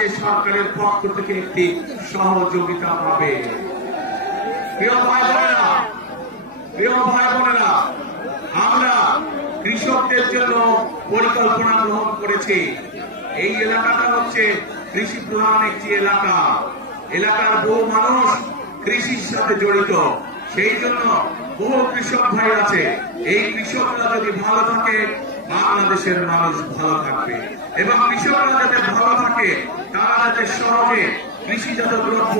সে সরকারের পক্ষ থেকে একটি সহযোগিতা পাবে। আমরা কৃষকদের জন্য পরিকল্পনা গ্রহণ করেছি। এই এলাকাটা হচ্ছে কৃষি প্রধান একটি এলাকা। এলাকার বহু মানুষ কৃষির সাথে জড়িত। সেই জন্য বহু কৃষক ভাই আছে। এই কৃষকরা যদি ভালো থাকে বাংলাদেশের মানুষ ভালো থাকবে। এবং কৃষকরা যাতে ভালো থাকে, তারা যাতে সহজে কৃষিজাত দ্রব্য,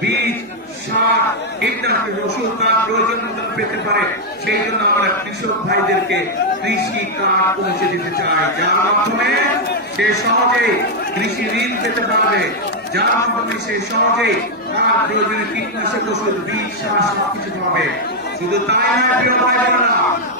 বীজ, সার কীটনাশক ওষুধ, তার প্রয়োজন মতন পেতে পারে। সেই জন্য আমরা কৃষক ভাইদেরকে কৃষি কার্ড পৌঁছে দিতে চাই। যার মাধ্যমে সে সহজেই কৃষি ঋণ পেতে পারবে। যার মাধ্যমে সে সহজেই তার প্রয়োজনে কীটনাশক ওষুধ, বীজ, সার সবকিছু পাবে। শুধু তাই নয়, প্রিয় ভাই বোনেরা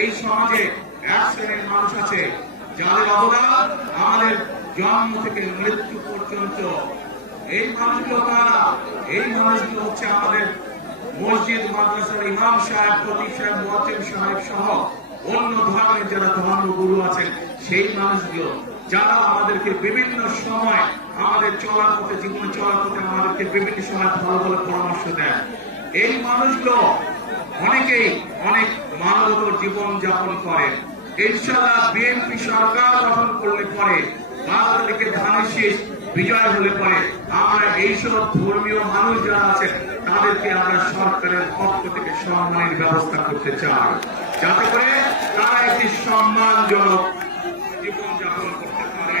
এই সমাজে এক শ্রেণির মানুষ আছে, যাদের অবদান আমাদের জন্ম থেকে মৃত্যু পর্যন্ত। এই মানুষগুলো কারা? এই মানুষগুলো হচ্ছে আমাদের মসজিদ, মাদ্রাসার ইমাম সাহেব প্রদীপ সাহেব মোয়াজ্জেম সাহেব সহ অন্য ধর্মের যারা ধর্মগুরু আছেন, সেই মানুষগুলো, যারা আমাদেরকে বিভিন্ন সময় আমাদের চলার পথে, জীবনে চলার পথে আমাদেরকে বিভিন্ন সময় ভালো ভালো পরামর্শ দেন। এই মানুষগুলো অনেকেই অনেক মানবতর জীবন যাপন করেন ইনশাআল্লাহ বিএনপি সরকার গঠন করলে পরে তারিখে ধানের শেষ বিজয় হলে পরে আমরা এইসব ধর্মীয় মানুষ যারা আছেন, তাদেরকে আমরা সরকারের পক্ষ থেকে সম্মানের ব্যবস্থা করতে চাই। যাতে করে তারা একটি সম্মানজনক জীবন যাপন করতে পারে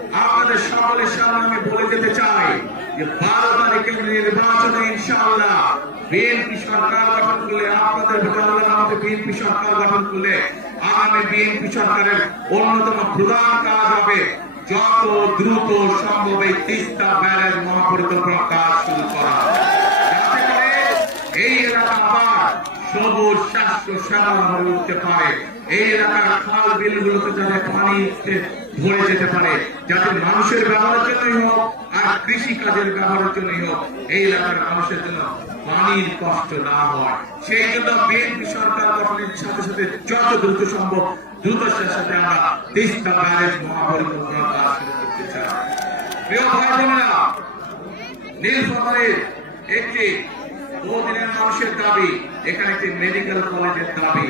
আপনাদের সকলের সামনে আমি বলে যেতে চাই যে বারো তারিখের নির্বাচনে ইনশাআল্লাহ বিএনপি সরকার গঠন করলে আপনাদের ভোটে আমাদের বিএনপি সরকার গঠন করলে আগামী বিএনপি সরকারের অন্যতম প্রধান কাজ হবে যত দ্রুত সম্ভব এই তিস্তা ব্যারেজ মহাপরিকল্পনা কাজ শুরু করা। যাতে করে এই এলাকা আবার সবুজ, স্বাস্থ্য শ্যামল হয়ে উঠতে পারে। এই এলাকার খাল বিলগুলোতে যাতে পানি ভরে যেতে পারে, যাতে মানুষের ব্যবহারের জন্যই হোক আর কৃষি কাজের ব্যবহারের জন্যই হোক, এই এলাকার মানুষের জন্য পানির কষ্ট না হয়। সেই জন্য বিএনপি সরকার গঠনের সাথে সাথে যত দ্রুত সম্ভব দ্রুততার সাথে আমরা তিস্তা ব্যারেজ মহাপরিকল্পনা কাজ শুরু করতে চাই। প্রিয় ভাই বোনেরা, নীলফামারীর একটি বহুদিনের মানুষের দাবি, এখানে একটি মেডিকেল কলেজের দাবি।